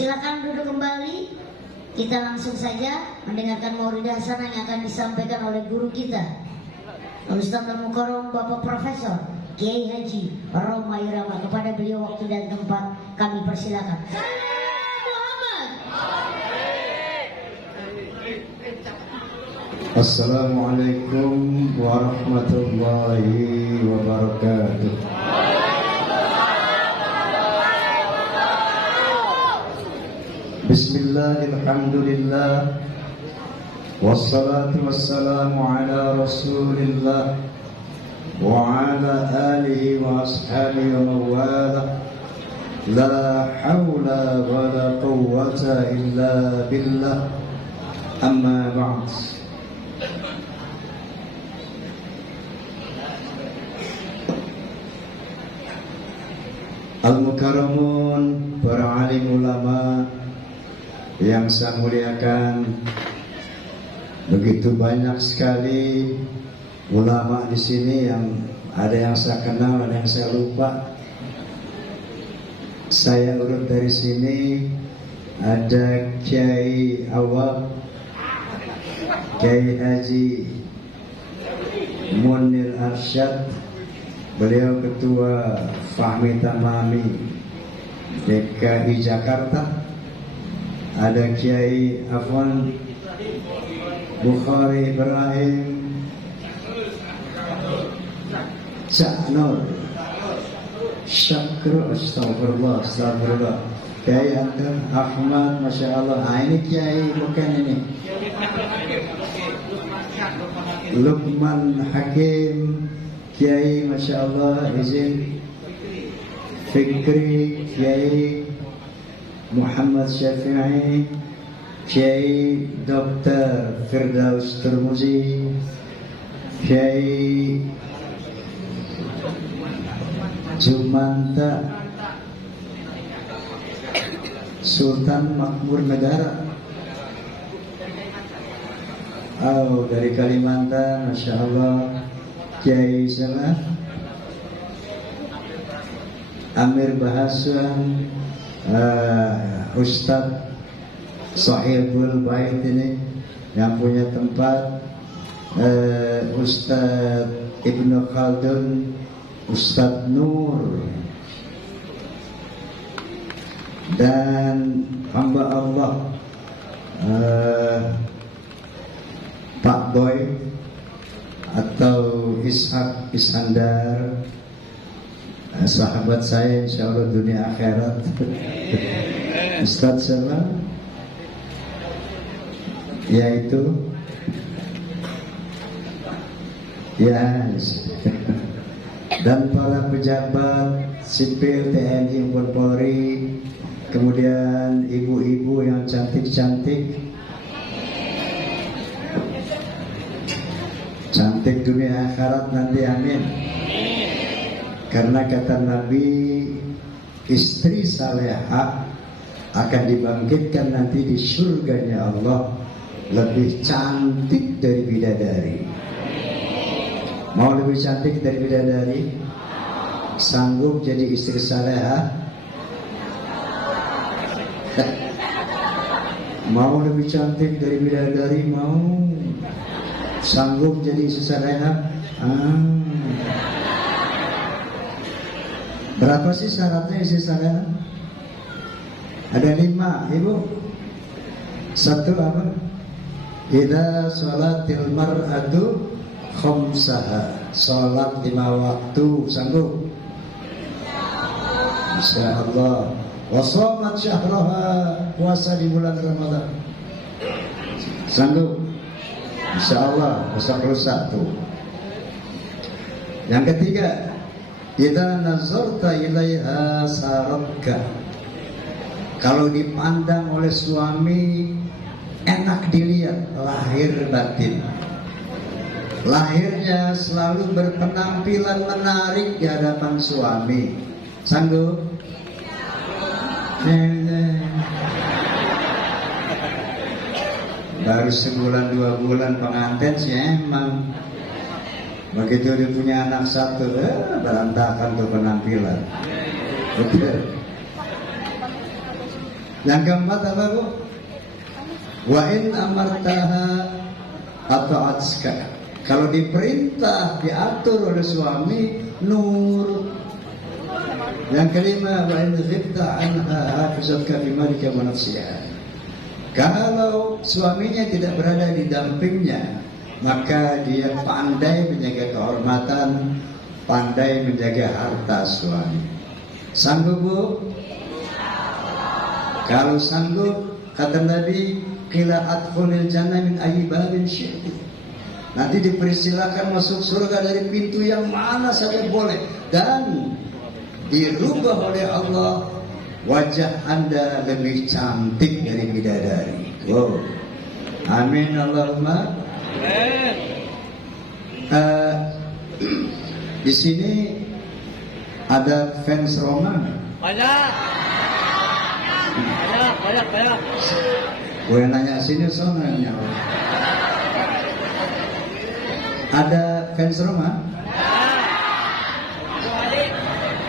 Silakan duduk kembali. Kita langsung saja mendengarkan maulid hasanah yang akan disampaikan oleh guru kita, Ustaz Al-Mukarram Bapak Profesor Kiai Haji Roma Irama. Kepada beliau waktu dan tempat kami persilakan. Assalamualaikum warahmatullahi wabarakatuh. Bismillahirrahmanirrahim. Wassalatu wassalamu ala rasulillah wa ala alihi wa ashabihi wa mawala. La hawla wa la quwwata illa billah. Amma ba'd. Al-Mukarramun, para alim ulama yang saya muliakan, begitu banyak sekali ulama di sini, yang ada yang saya kenal, ada yang saya lupa. Saya urut dari sini. Ada Kiai Awab, Kiai Haji Munir Arsyad, beliau ketua Fahmi Tamami DKI Jakarta. Ada Kiai Afwan Bukhari Ibrahim Cak Nur Syakru, astagfirullah, astagfirullah. Kiai Ahmad, Masya Allah. Ini Kiai bukan ini, Luqman Hakim, Kiai Masya Allah izin Fikri, Kiai Muhammad Syafi'i, Kiai Dr. Firdaus Turmuzi, Kiai Jumanta Sultan Makmur Negara. Oh, dari Kalimantan, Masya Allah. Kiai Salah Amir Bahasan, Ustadz Sahibul Bait ini yang punya tempat, Ustadz Ibnu Khaldun, Ustadz Nur, dan hamba Allah Pak Boy atau Ishak Iskandar, sahabat saya insya Allah dunia akhirat. Ustadz siapa? Yaitu ya, dan para pejabat sipil TNI maupun Polri, kemudian ibu-ibu yang cantik-cantik, cantik dunia akhirat nanti, amin. Karena kata Nabi, istri salehah akan dibangkitkan nanti di surganya Allah lebih cantik dari bidadari. Mau lebih cantik dari bidadari? Sanggup jadi istri salehah? Mau lebih cantik dari bidadari? Mau? Sanggup jadi istri salehah? Berapa sih syaratnya istri salehah? Ada 5, Ibu. 1 apa? Idza sholatil mar'atu khamsaha, sholat 5 waktu. Sanggup? Insyaallah. Wa shamat syahraha, puasa di bulan Ramadan. Sanggup? Insyaallah. Rusak-rusak tuh. Yang ketiga, idza nazarta ilaiha saratka, kalau dipandang oleh suami enak dilihat, lahir batin. Lahirnya selalu berpenampilan menarik di hadapan suami. Sanggup? Baru sebulan 2 bulan pengantin sih emang. Begitu dia punya anak 1, berantakan tuh penampilan. Betul. Yang keempat apa Bu? Wa in amartaha ata'atska. Kalau diperintah, diatur oleh suami, nurut. Yang kelima, wa in ghibta anha hafizatka fi malika wa nafsiha. Kalau suaminya tidak berada di dampingnya, maka dia pandai menjaga kehormatan, pandai menjaga harta suami. Sanggup Bu? Kalau sanggup, kata Nabi, qila adkhulil jannah min ayyi babin syi'ti. Nanti dipersilakan masuk surga dari pintu yang mana saja boleh, dan dirubah oleh Allah wajah Anda lebih cantik dari bidadari. Wow. Amin Allahumma. Di sini ada fans Roma. Banyak. Gue nanya sini soalnya. Ada fans Roma?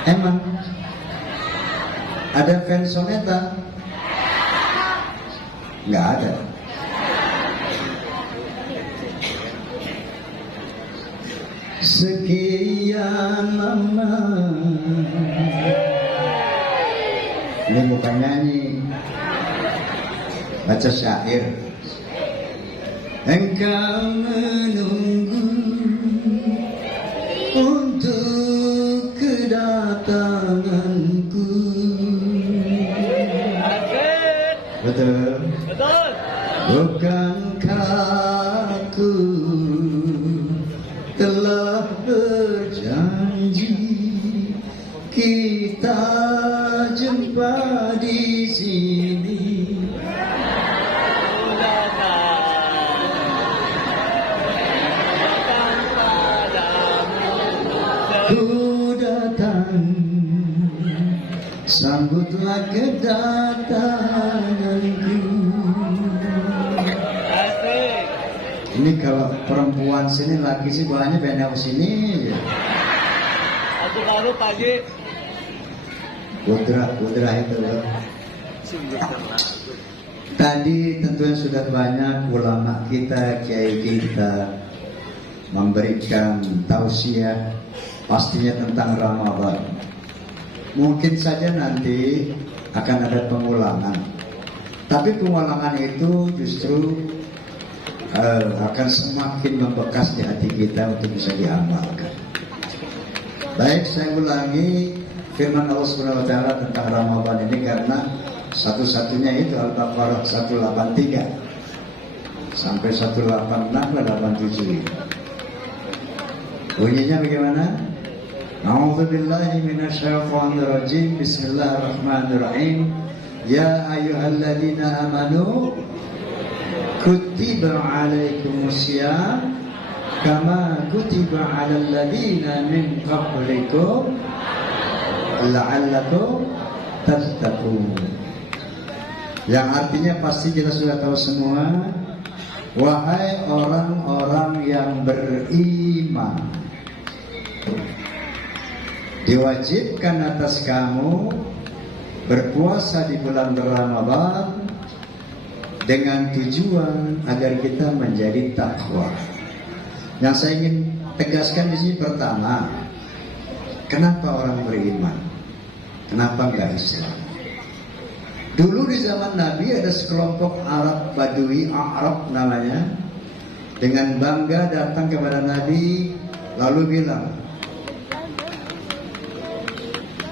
Emang? Ada fans Soneta? Nggak ada. Sekian lama. Ini bukan nyanyi, baca syair. Engkau menunggu untuk kedatanganku. Betul. Betul. Bukankah aku telah berjanji kita jumpa di sini. Ku datang, sambutlah kedatanganku. Ini kalau perempuan sini, laki sih banyak beda sini. Aku baru pagi. Putra itu loh. Tadi tentunya sudah banyak ulama kita, kiai kita memberikan tausiah pastinya tentang Ramadan. Mungkin saja nanti akan ada pengulangan, tapi pengulangan itu justru akan semakin membekas di hati kita untuk bisa diamalkan. Baik, saya ulangi firman Allah Subhanahu wa taala tentang Ramadan ini karena satu-satunya itu Al-Baqarah 183 sampai 186 87. Bunyinya bagaimana? A'udzubillahi minasyaitonirrajim. Bismillahirrahmanirrahim. Ya ayyuhalladzina amanu kutiba 'alaikumusiyam kama kutiba 'alal ladzina min qablikum la'allakum tattaqun. Yang artinya pasti kita sudah tahu semua. Wahai orang-orang yang beriman, diwajibkan atas kamu berpuasa di bulan Ramadan dengan tujuan agar kita menjadi takwa. Yang saya ingin tegaskan di sini pertama, kenapa orang beriman? Kenapa enggak Islam? Dulu di zaman Nabi ada sekelompok Arab Badui, Arab namanya, dengan bangga datang kepada Nabi lalu bilang,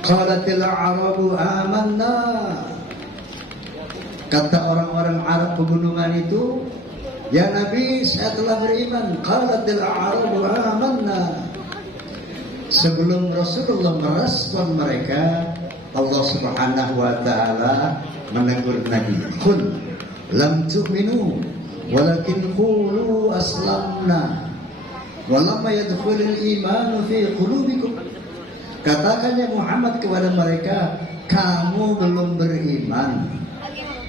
qalatil Arabu amanna. Kata orang-orang Arab pegunungan itu, ya Nabi, saya telah beriman. Qalatil Arabu amanna. Sebelum Rasulullah merespon mereka, Allah Subhanahu wa taala menegur Nabi, "Qul lam tu'minu walakin qulu aslamna walamma yadkhulul imanu fi qulubikum." Katakan ya Muhammad kepada mereka, kamu belum beriman,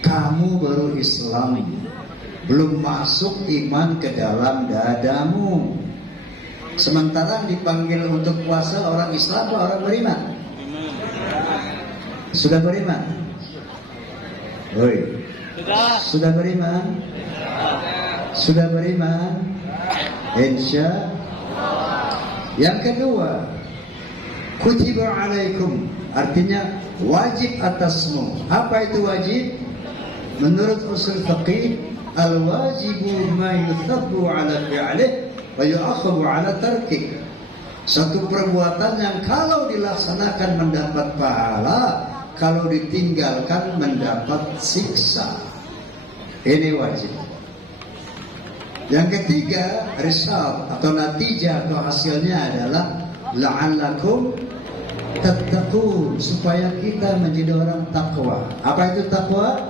kamu baru Islam, belum masuk iman ke dalam dadamu. Sementara dipanggil untuk puasa orang Islam atau orang beriman? Sudah beriman? Oi. Sudah beriman? Sudah beriman? Insya. Yang kedua, kutiba alaikum, artinya wajib atasmu. Apa itu wajib? Menurut usul fiqih, al-wajibu ma yuthabbu ala fi'lih wa yu'akhabu ala tarkih. Satu perbuatan yang kalau dilaksanakan mendapat pahala, kalau ditinggalkan mendapat siksa. Ini wajib. Yang ketiga, result atau natijah atau hasilnya adalah la'allakum tattaqun, supaya kita menjadi orang takwa. Apa itu takwa?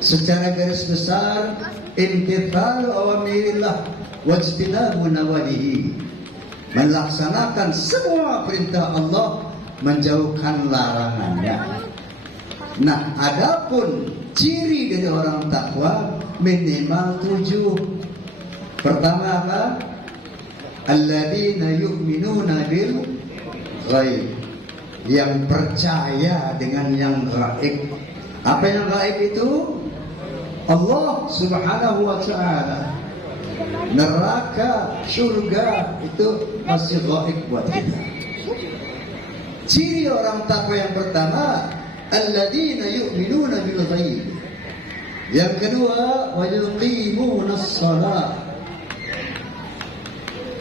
Secara garis besar, imtithalu awamirillah wajtinabu nawahihi, melaksanakan semua perintah Allah, menjauhkan larangannya. Nah, adapun ciri dari orang takwa minimal 7. Pertama apa? Alladzina yu'minuna bil ghaib, yang percaya dengan yang gaib. Apa yang gaib itu? Allah Subhanahu wa ta'ala. Neraka, surga itu masih gaib buat kita. Ciri orang takwa yang pertama, alladzina yu'minuna bil ghaib. Yang kedua, wa yuqimunas shalah.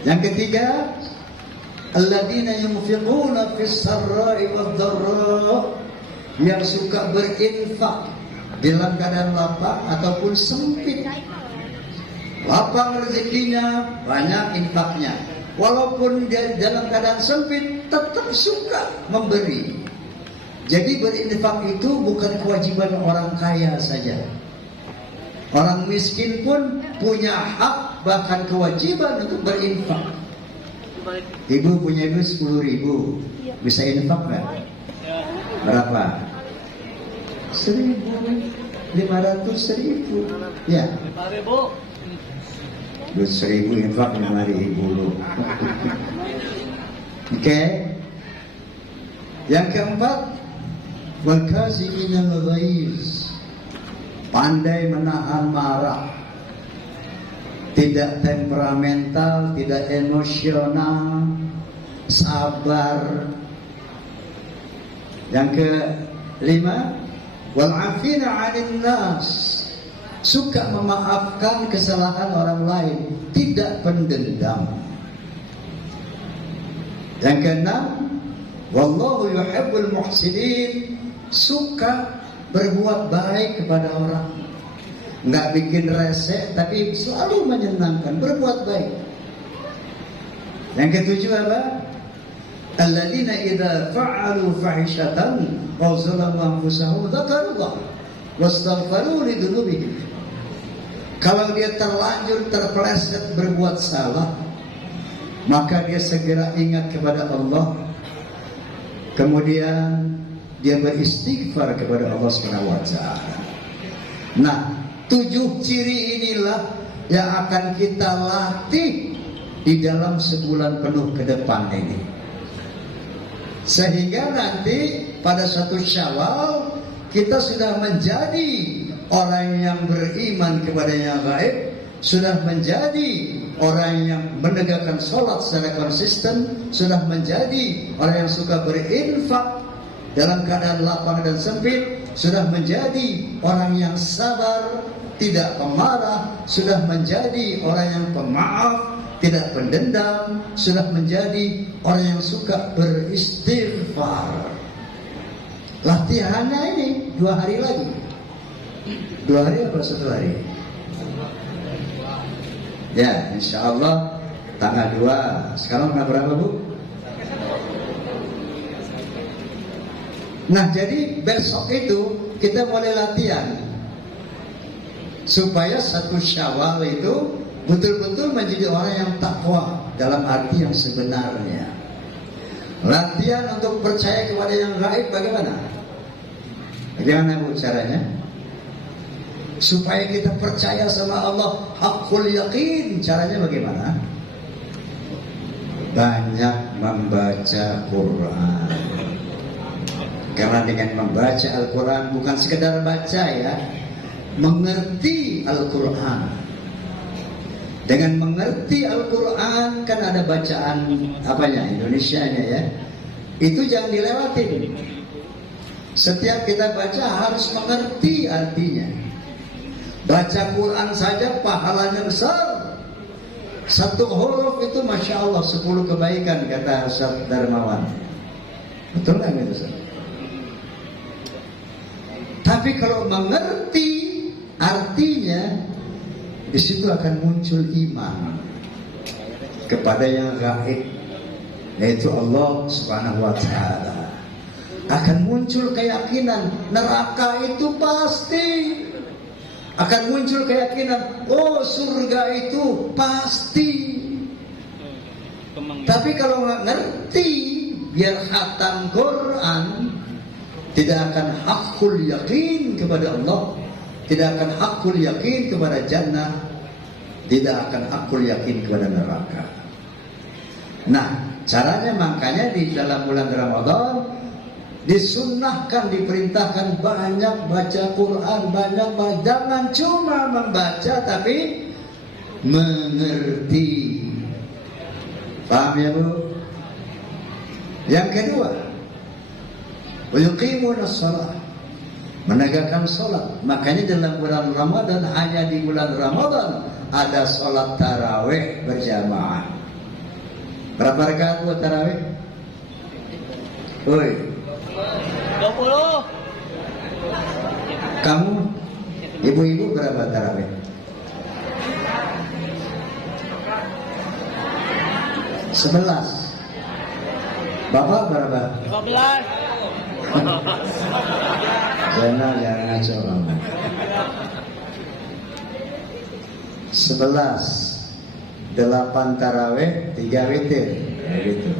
Yang ketiga, alladzina yunfiquna fis sarra'i wad dharra, yang suka berinfak dalam keadaan lapang ataupun sempit. Lapang rezekinya, banyak infaknya. Walaupun dia dalam keadaan sempit, tetap suka memberi. Jadi berinfak itu bukan kewajiban orang kaya saja. Orang miskin pun punya hak, bahkan kewajiban untuk berinfak. Ibu punya duit 10.000, bisa infak nggak? Berapa? 1.000, 500 ribu. Ya. 5.000. Duit 1.000 infak 5.000 dulu. Oke. Yang keempat, wal kaziminal ghaiz, pandai menahan marah, tidak temperamental, tidak emosional, sabar. Yang kelima, wal afina 'anil nas, suka memaafkan kesalahan orang lain, tidak pendendam. Yang keenam, wallahu yuhibbul muhsinin, suka berbuat baik kepada orang, nggak bikin resek, tapi selalu menyenangkan, berbuat baik. Yang ketujuh apa? Alladzina idza fa'alu fahishatan aw zalamu anfusahum dzakarullah wastaghfaru lidzunubihim. Kalau dia terlanjur terpeleset berbuat salah, maka dia segera ingat kepada Allah, kemudian dia beristighfar kepada Allah Subhanahu wa ta'ala. Nah, 7 ciri inilah yang akan kita latih di dalam sebulan penuh ke depan ini. Sehingga nanti pada 1 Syawal kita sudah menjadi orang yang beriman kepada yang gaib, sudah menjadi orang yang menegakkan sholat secara konsisten, sudah menjadi orang yang suka berinfak dalam keadaan lapang dan sempit, sudah menjadi orang yang sabar, tidak pemarah, sudah menjadi orang yang pemaaf, tidak pendendam, sudah menjadi orang yang suka beristighfar. Latihannya ini 2 hari lagi. 2 hari apa 1 hari? Ya, insya Allah tanggal 2. Sekarang tanggal berapa, Bu? Nah, jadi besok itu kita mulai latihan supaya 1 Syawal itu betul-betul menjadi orang yang takwa dalam arti yang sebenarnya. Latihan untuk percaya kepada yang gaib bagaimana? Bagaimana, Bu, caranya? Supaya kita percaya sama Allah haqqul yaqin, caranya bagaimana? Banyak membaca Quran. Karena dengan membaca Al-Quran bukan sekedar baca ya, mengerti Al-Quran. Dengan mengerti Al-Quran kan ada bacaan apanya Indonesianya ya, itu jangan dilewatin. Setiap kita baca harus mengerti artinya. Baca Quran saja pahalanya besar. Satu huruf itu Masya Allah 10 kebaikan, kata Ustaz Darmawan. Betul nggak itu Ustaz? Tapi kalau mengerti artinya, di situ akan muncul iman kepada yang gaib, yaitu Allah Subhanahu wa Ta'ala. Akan muncul keyakinan neraka itu pasti. Akan muncul keyakinan oh surga itu pasti. Tapi kalau nggak ngerti, biar khatam Quran, tidak akan hakul yakin kepada Allah, tidak akan hakul yakin kepada jannah, tidak akan hakul yakin kepada neraka. Nah, caranya makanya di dalam bulan Ramadan disunnahkan, diperintahkan banyak baca Quran, jangan cuma membaca tapi mengerti. Paham ya Bu? Yang kedua, yuqimuna shalah, menegakkan sholat. Makanya dalam bulan Ramadan, hanya di bulan Ramadan ada sholat tarawih berjamaah. Berapa rakaat buat tarawih? Woi, 20. kamu ibu-ibu berapa tarawih? 11. Bapak berapa? 15. Jangan ngaco kamu. 11, 8 tarawih, 3 witir, gitu.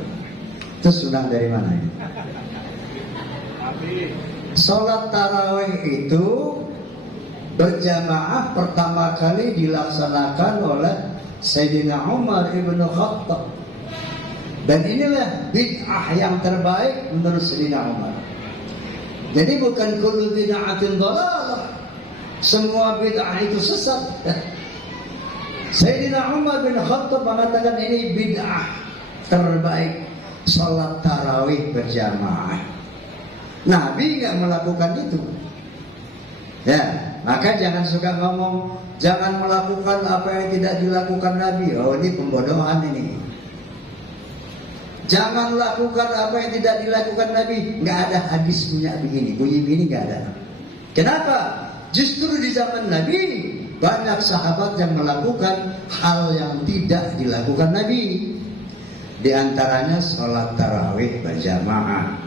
Itu sunnah dari mana? Sholat tarawih itu berjamaah pertama kali dilaksanakan oleh Sayyidina Umar ibn Khattab. Dan inilah bid'ah yang terbaik menurut Sayyidina Umar. Jadi bukan kullu bid'atin dhalalah, semua bid'ah itu sesat. Sayyidina Umar bin Khattab mengatakan ini bid'ah terbaik, sholat tarawih berjamaah. Nabi nggak melakukan itu. Ya, maka jangan suka ngomong jangan melakukan apa yang tidak dilakukan Nabi. Oh, ini pembodohan ini. Jangan lakukan apa yang tidak dilakukan Nabi. Nggak ada hadis punya begini, bunyi begini nggak ada. Kenapa? Justru di zaman Nabi banyak sahabat yang melakukan hal yang tidak dilakukan Nabi. Di antaranya sholat tarawih berjamaah.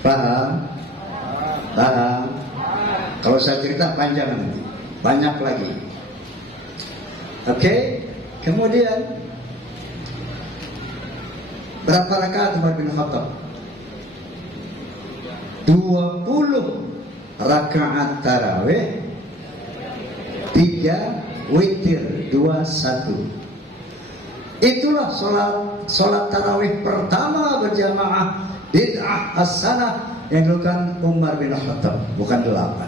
Paham? Paham? Kalau saya cerita panjang nanti, banyak lagi. Oke, kemudian berapa rakaat Umar bin Khattab? 20 rakaat tarawih, 3 witir, 2-1. Itulah sholat tarawih pertama berjamaah bid'ah hasanah yang dilakukan Umar bin Khattab, bukan 8.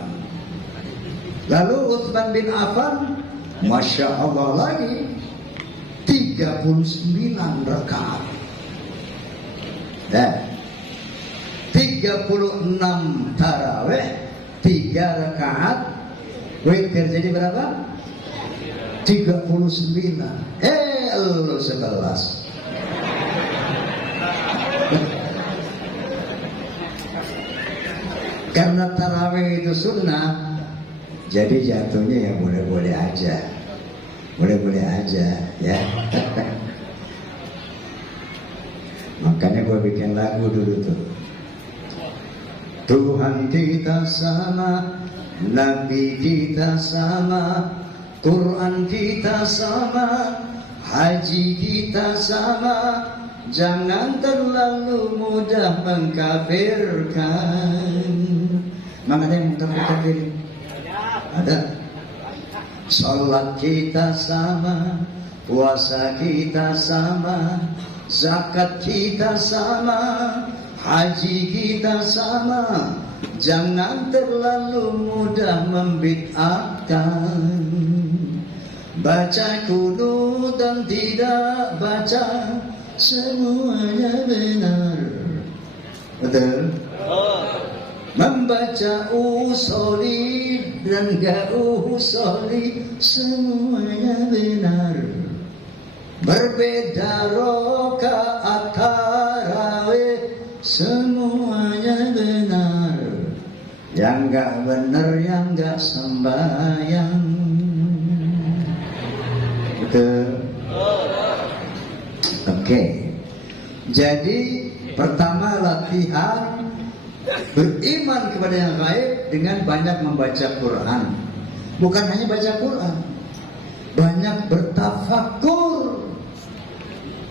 Lalu Utsman bin Affan, Masya Allah lagi, 39 rakaat. Dan 36 tarawih, 3 rakaat witir, jadi berapa? 39. Lu 11. Karena tarawih itu sunnah, jadi jatuhnya ya boleh-boleh aja, boleh-boleh aja ya. Makanya gue bikin lagu dulu tuh. Tuhan kita sama, Nabi kita sama, Quran kita sama, haji kita sama. Jangan terlalu mudah mengkafirkan. Mana ada yang mengkafir? Ada. Salat kita sama, puasa kita sama, zakat kita sama, haji kita sama, jangan terlalu mudah membid'ahkan. Baca kunut dan tidak baca, semuanya benar. Betul? Membaca usoli dan gak usoli, semuanya benar. Berbeda rokaat tarawih, semuanya benar. Yang gak benar, yang gak sembahyang. Betul? Oke. Jadi pertama latihan beriman kepada yang gaib dengan banyak membaca Quran. Bukan hanya baca Quran, banyak bertafakur.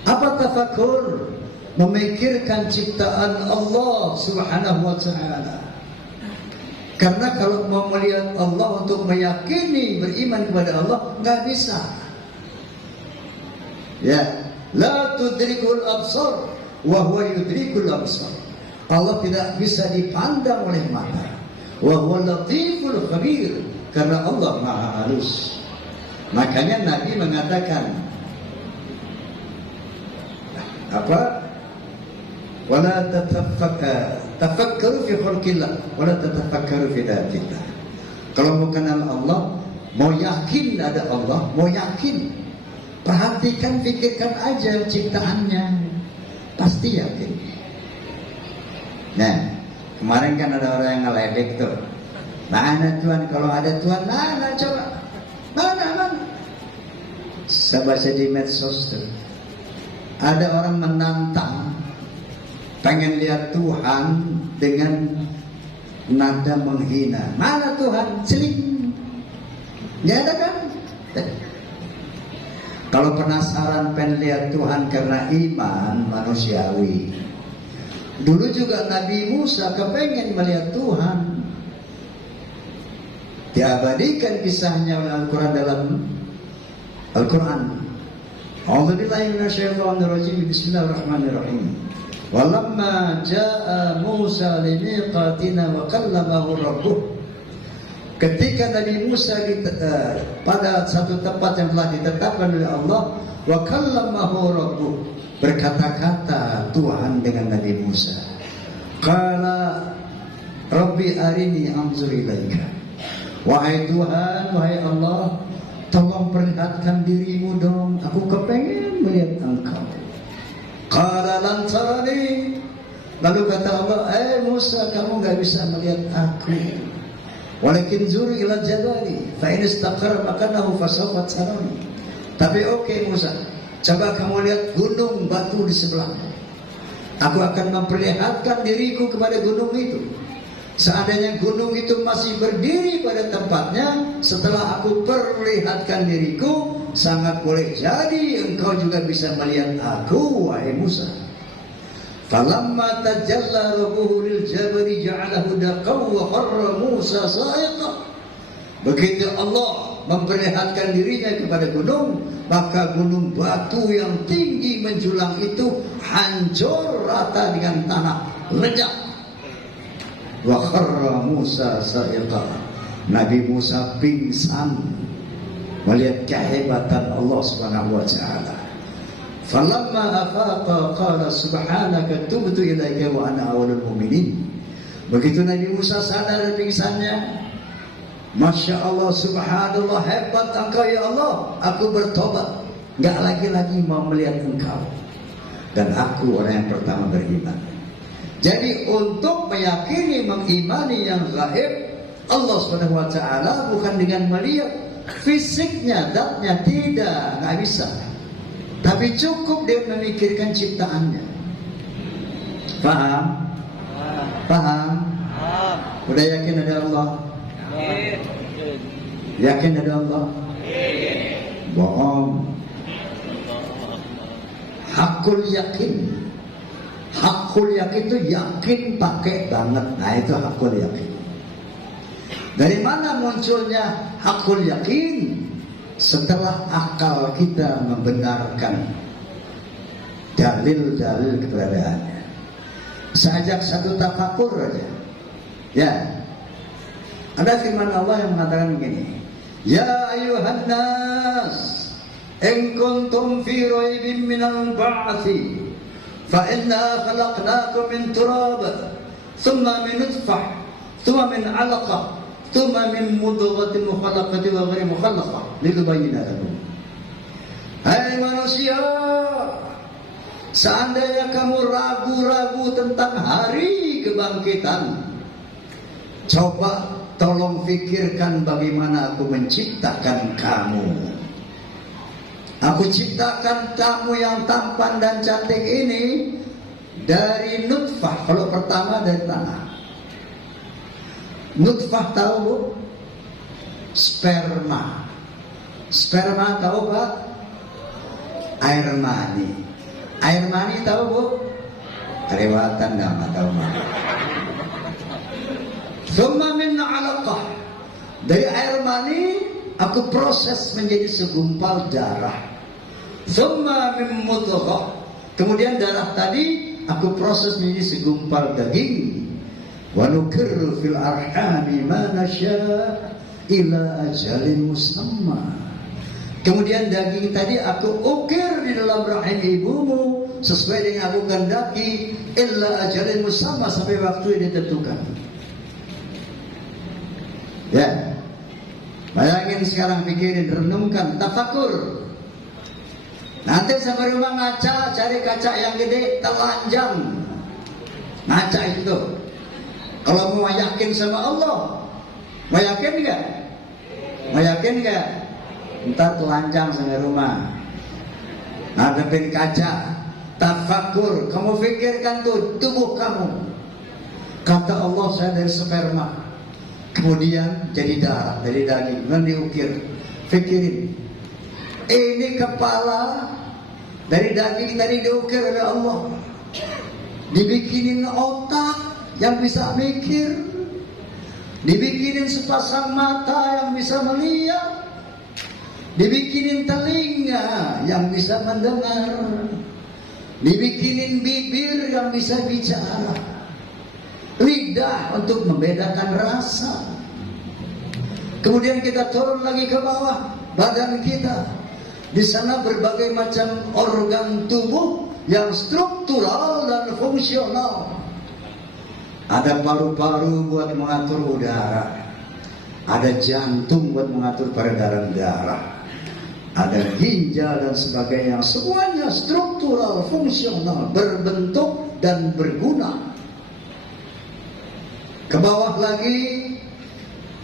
Apa tafakur? Memikirkan ciptaan Allah Subhanahu wa ta'ala. Karena kalau mau melihat Allah untuk meyakini beriman kepada Allah, nggak bisa. Ya, la tudrikul absar wa huwa yudrikul absar. Allah tidak bisa dipandang oleh mata. Wa huwa latiful khabir, karena Allah Maha halus. Makanya Nabi mengatakan apa? Wala tafakkaru fi khalqillah wala tatafakkaru fi dhatillah. Kalau mau kenal Allah, mau yakin ada Allah, mau yakin, perhatikan, pikirkan aja ciptaannya, pasti yakin. Nah, kemarin kan ada orang yang ngeledek tuh. Mana Tuhan? Kalau ada Tuhan, mana coba? Mana? Saya baca di medsos tuh. Ada orang menantang, pengen lihat Tuhan dengan nada menghina. Mana Tuhan? Seling. Ya ada kan? Kalau penasaran pengen lihat Tuhan karena iman manusiawi. Dulu juga Nabi Musa kepengen melihat Tuhan. Diabadikan kisahnya oleh Al-Quran dalam Al-Quran. A'udzubillahi minasyaitonirrajim. Bismillahirrahmanirrahim. Walamma jaa Musa limiqatina wa kallamahu rabbuh. Ketika Nabi Musa pada satu tempat yang telah ditetapkan oleh Allah, wa kallamahu rabbuh, berkata-kata Tuhan dengan Nabi Musa. Qala Rabbi arini anzur ilaika. Wahai Tuhan, wahai Allah, tolong perlihatkan dirimu dong, aku kepengen melihat engkau. Qala lan tarani. Lalu kata Allah, Musa, kamu gak bisa melihat aku. Walakin zuri ila jabali fa in istaqarra makanahu fasawfa tarani. Tapi oke Musa, coba kamu lihat gunung batu di sebelahmu. Aku akan memperlihatkan diriku kepada gunung itu. Seandainya gunung itu masih berdiri pada tempatnya, setelah aku perlihatkan diriku, sangat boleh jadi engkau juga bisa melihat aku, wahai Musa. Falamma tajalla rabbuhu lil jabali ja'alahu daqaw wa kharra Musa sa'iqa. Begitu Allah memperlihatkan dirinya kepada gunung, maka gunung batu yang tinggi menjulang itu hancur rata dengan tanah, lenyap. Wa kharra Musa sa'iqa. Nabi Musa pingsan melihat kehebatan Allah Subhanahu wa ta'ala. Falamma afaqa qala subhanaka tubtu ilaika wa ana awwalul mu'minin. Begitu Nabi Musa sadar dari pingsannya, Masya Allah, subhanallah, hebat engkau ya Allah, aku bertobat, gak lagi mau melihat engkau, dan aku orang yang pertama beriman. Jadi untuk meyakini, mengimani yang gaib Allah Subhanahu wa ta'ala bukan dengan melihat fisiknya, zatnya, tidak, gak bisa. Tapi cukup dia memikirkan ciptaannya. Paham? Paham? Udah yakin ada Allah? Yakin ada Allah? Bohong. Hakul yakin. Hakul yakin itu yakin pakai banget. Nah itu hakul yakin. Dari mana munculnya hakul yakin? Setelah akal kita membenarkan dalil-dalil keberadaannya. Saya ajak satu tafakur aja. Ya. Ada firman Allah yang mengatakan begini. Ya ayuhan nas, in kuntum fi raibin minal ba'thi, fa inna khalaqnakum min turab, thumma min nutfah, thumma min 'alaqah, thumma min mudghatin mukhalaqatin wa ghairi mukhallaqah litubayyana lakum. Hai manusia, seandainya kamu ragu-ragu tentang hari kebangkitan, coba tolong fikirkan bagaimana aku menciptakan kamu. Aku ciptakan kamu yang tampan dan cantik ini dari nutfah. Kalau pertama dari tanah. Nutfah tahu bu? Sperma. Sperma tahu pak? Air mani. Air mani tahu bu? Kelewatan nama tahu mah. Thumma min 'alaqah. Dari air mani aku proses menjadi segumpal darah. Thumma min mudghah. Kemudian darah tadi aku proses menjadi segumpal daging. Wa nukirru fil arhami ma nasya ila ajalin musamma. Kemudian daging tadi aku ukir di dalam rahim ibumu sesuai dengan aku kehendaki illa ajalin musamma, sampai waktu yang ditentukan. Ya, bayangin sekarang, pikirin, renungkan, tafakur. Nanti sampai rumah ngaca, cari kaca yang gede, telanjang. Ngaca itu. Kalau mau yakin sama Allah, mau yakin enggak? Mau yakin enggak? Ntar telanjang sampai rumah. Ngadepin kaca, tafakur. Kamu pikirkan tuh tubuh kamu. Kata Allah, saya dari sperma. Kemudian jadi darah, dari daging, dan diukir. Pikirin, ini kepala dari daging tadi diukir oleh Allah. Dibikinin otak yang bisa mikir, dibikinin sepasang mata yang bisa melihat, dibikinin telinga yang bisa mendengar, dibikinin bibir yang bisa bicara, lidah untuk membedakan rasa. Kemudian kita turun lagi ke bawah badan kita. Di sana berbagai macam organ tubuh yang struktural dan fungsional. Ada paru-paru buat mengatur udara, ada jantung buat mengatur peredaran darah, ada ginjal dan sebagainya. Semuanya struktural, fungsional, berbentuk dan berguna. Ke bawah lagi,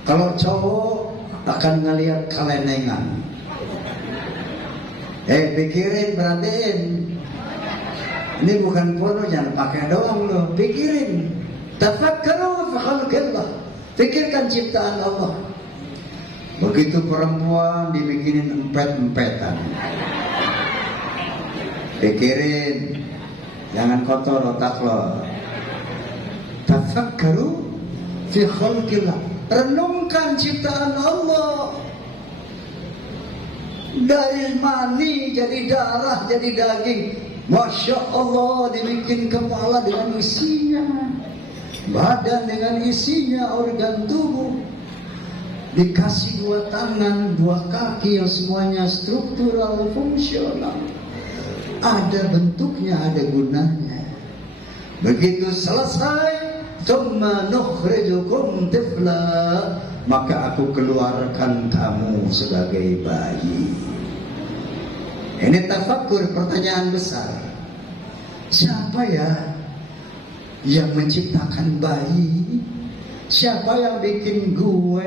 kalau cowok akan ngelihat kelenengan. Pikirin, perhatiin. Ini bukan porno, jangan pakai doang loh. Pikirin. Tafakkaru fi khalqillah. Pikirkan ciptaan Allah. Begitu perempuan dibikinin empet-empetan. Pikirin. Jangan kotor otak lo. Tafakkaru fi khalqillah. Renungkan ciptaan Allah. Dari mani jadi darah, jadi daging. Masya Allah, dibikin kepala dengan isinya, badan dengan isinya, organ tubuh. Dikasih 2 tangan, 2 kaki yang semuanya struktural, fungsional. Ada bentuknya, ada gunanya. Begitu selesai, tsumma nukhrijukum tifla, maka aku keluarkan kamu sebagai bayi. Ini tafakkur, pertanyaan besar. Siapa ya yang menciptakan bayi? Siapa yang bikin gue?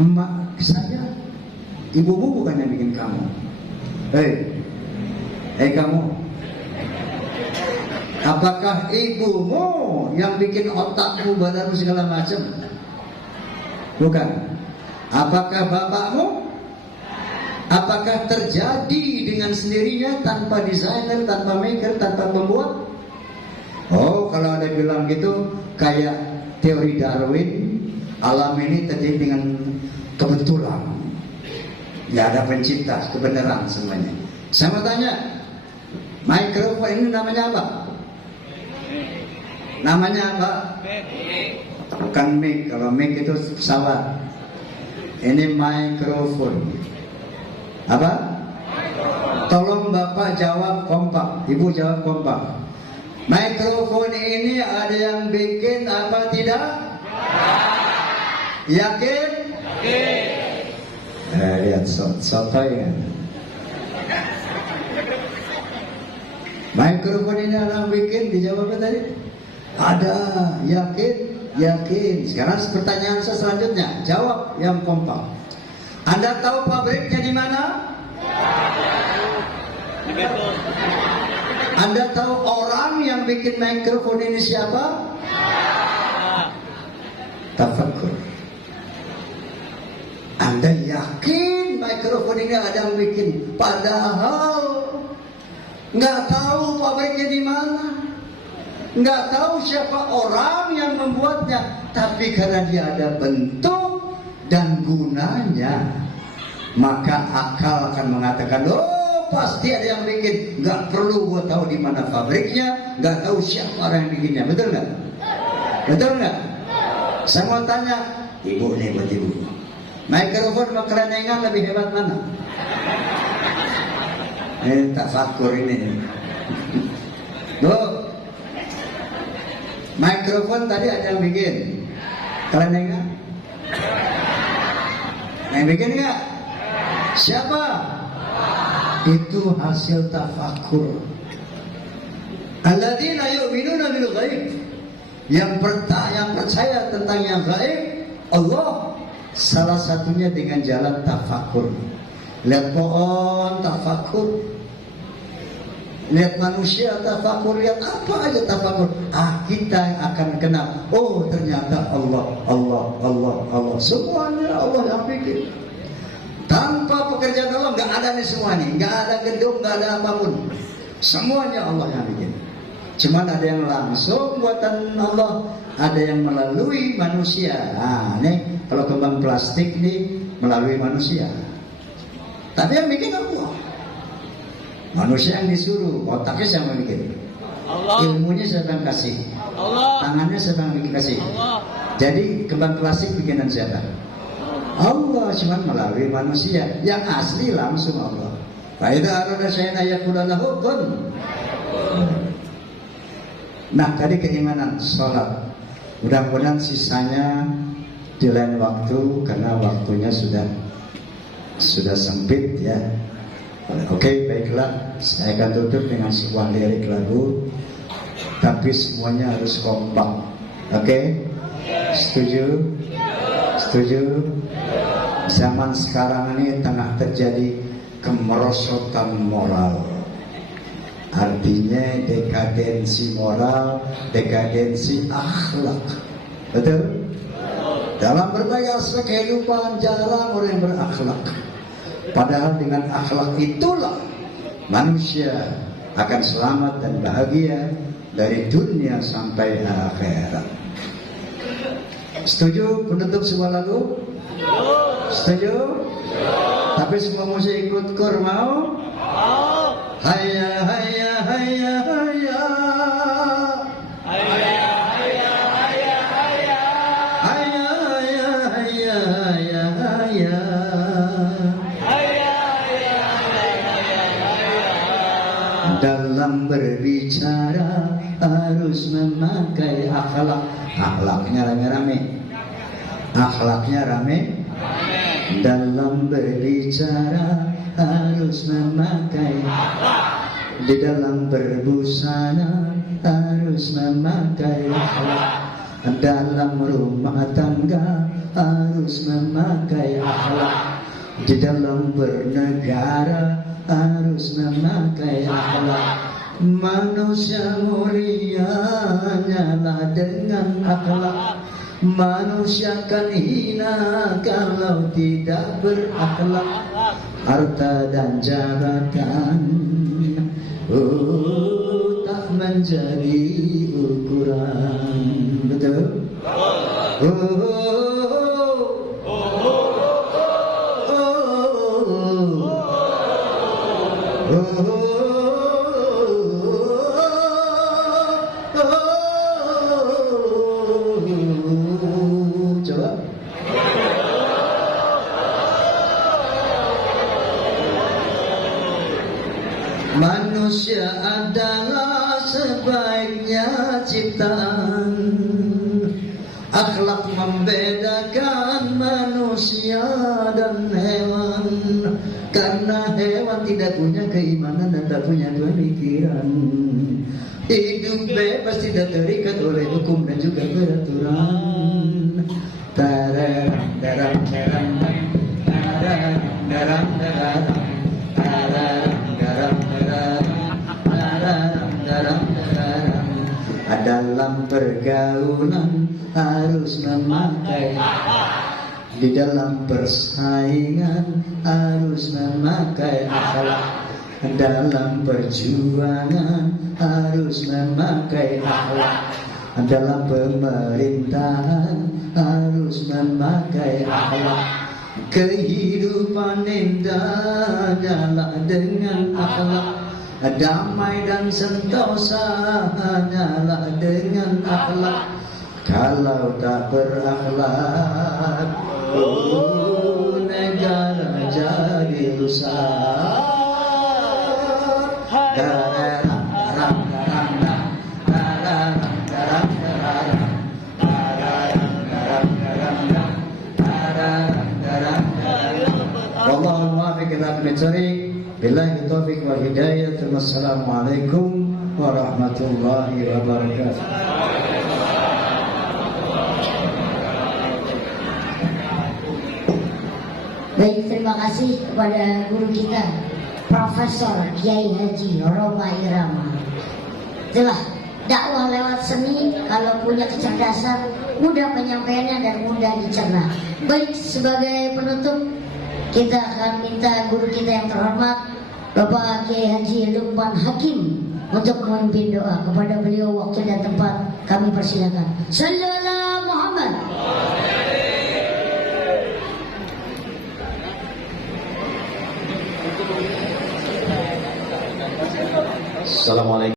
Emak saya. Ibumu bukan yang bikin kamu. Hei kamu, apakah ibumu yang bikin otakmu, badanmu segala macam? Bukan. Apakah bapakmu? Apakah terjadi dengan sendirinya, tanpa desainer, tanpa maker, tanpa pembuat? Oh, kalau ada bilang gitu, kayak teori Darwin, alam ini terjadi dengan kebetulan. Tidak ada pencipta, kebenaran semuanya. Saya mau tanya, Mikrofon ini namanya apa? Namanya apa? Bukan mic. Kalau mic itu pesawat. Ini mikrofon. Apa? Tolong Bapak jawab kompak, Ibu jawab kompak. Mikrofon ini ada yang bikin apa tidak? Yakin? Lihat sotoy kan. Mikrofon ini ada yang bikin, dijawab apa tadi? Ada, yakin? Yakin. Sekarang pertanyaan saya selanjutnya, jawab yang kompak. Anda tahu pabriknya di mana? Anda tahu orang yang bikin mikrofon ini siapa? Tafakkur. Anda yakin mikrofon ini ada yang bikin, padahal nggak tahu pabriknya di mana, nggak tahu siapa orang yang membuatnya, tapi karena dia ada bentuk dan gunanya, maka akal akan mengatakan, oh pasti ada yang bikin, nggak perlu gua tahu di mana pabriknya, nggak tahu siapa orang yang bikinnya. Betul nggak? Betul nggak? Saya mau tanya, ibu nih buat ibu, mikrofon sama kerenengan lebih hebat mana? Tafakur ini. Bu, mikrofon tadi ada yang bikin, kerenengan? Yang bikin nggak? Siapa? Itu hasil tafakur. Alladzina yu'minuna bil ghaib. Yang percaya tentang yang gaib, Allah, salah satunya dengan jalan tafakur. Lihat pohon tafakur, lihat manusia tafakur, lihat apa aja tafakur. Kita akan kenal, oh ternyata Allah. Semuanya Allah yang bikin. Tanpa pekerjaan Allah nggak ada nih semua nih, nggak ada gedung, nggak ada apapun. Semuanya Allah yang bikin. Cuman ada yang langsung buatan Allah, ada yang melalui manusia. Nah, nih kalau kembang plastik nih melalui manusia. Tapi yang bikin Allah. Manusia yang disuruh, otaknya siapa yang bikin? Allah. Ilmunya siapa yang kasih? Allah. Tangannya siapa yang bikin kasih? Allah. Jadi kembang plastik bikinan siapa? Allah, cuman melalui manusia. Yang asli langsung Allah. Fa idza arada syai'an yaqulu lahu kun. Nah, tadi keimanan, sholat. Mudah-mudahan sisanya di lain waktu, karena waktunya sudah sempit ya. Oke, baiklah, saya akan tutup dengan sebuah lirik lagu, tapi semuanya harus kompak. Oke? Setuju? Setuju? Zaman sekarang ini tengah terjadi kemerosotan moral. Artinya dekadensi moral, dekadensi akhlak. Betul? Dalam berbagai aspek kehidupan jarang orang yang berakhlak. Padahal dengan akhlak itulah manusia akan selamat dan bahagia dari dunia sampai akhirat. Setuju penutup sebuah lagu? Setuju? Tapi semua mesti ikut kur, mau? Hayya hayya hayya hayya. Hayya hayya hayya hayya. Hayya hayya hayya hayya hayya. Hayya hayya hayya hayya. Dalam berbicara harus memakai akhlak. Akhlaknya rame-rame. Akhlaknya rame. Dalam berbicara harus memakai, di dalam berbusana harus memakai akhlak, dalam rumah tangga harus memakai akhlak, di dalam bernegara harus memakai akhlak. Manusia mulia hanyalah dengan akhlak. Manusia kan hina kalau tidak berakhlak. Harta dan jabatan tak menjadi ukuran. Betul? Manusia adalah sebaiknya ciptaan. Akhlak membedakan manusia dan hewan. Karena hewan tidak punya keimanan dan tak punya pemikiran. Hidup bebas tidak terikat oleh hukum dan juga peraturan. Tararang, darang, darang, tararang, darang, darang, tararang, darang, darang, tararang, darang, darang. Dalam pergaulan harus memakai, di dalam persaingan harus memakai akhlak. Dalam perjuangan harus memakai akhlak. Dalam pemerintahan harus memakai akhlak. Kehidupan indah adalah dengan akhlak. Damai dan sentosa hanyalah dengan akhlak. Kalau tak berakhlak, negara jadi rusak. Wallahul muwaffiq ila aqwamit thoriq. Billahi taufiq wal hidayah. Wassalamualaikum warahmatullahi wabarakatuh. Baik, terima kasih kepada guru kita Profesor Kiai Haji Roma Irama. Itulah dakwah lewat seni. Kalau punya kecerdasan, mudah penyampaiannya dan mudah dicerna. Baik, sebagai penutup kita akan minta guru kita yang terhormat Bapak Kiai Haji Lukman Hakim untuk memimpin doa. Kepada beliau waktu dan tempat kami persilakan. Sallallahu Muhammad. Assalamualaikum.